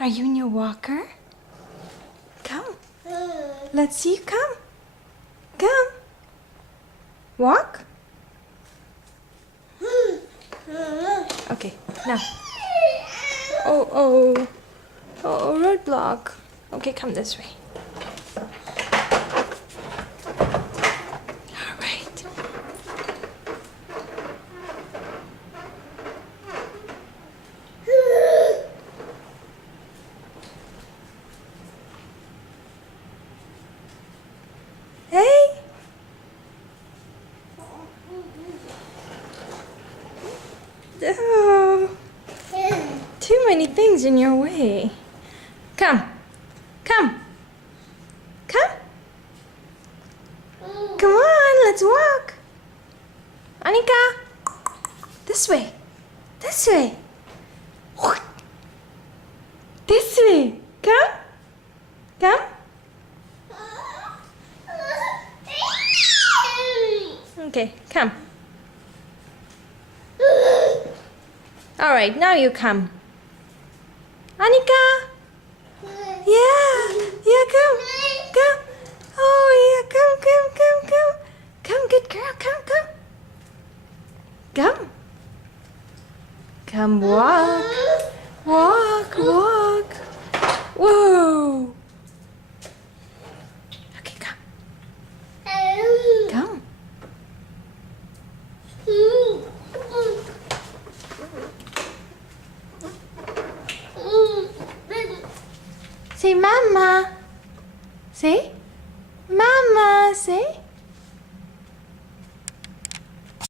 Are you in your walker? Come. Let's see you come. Come. Walk. Okay, now. Oh, roadblock. Okay, come this way. All right. Hey. Oh. Too many things in your way. Come. Come. Come. Come on, let's walk. Anika. This way. This way. This way. Come. Come. Okay, come. All right, now you come. Anika. Yeah, come. Come. Oh, yeah, come. Come, good girl, come. Come. Come, walk. Walk. Whoa. Okay, come. Come. Say mama. Say mama. Say.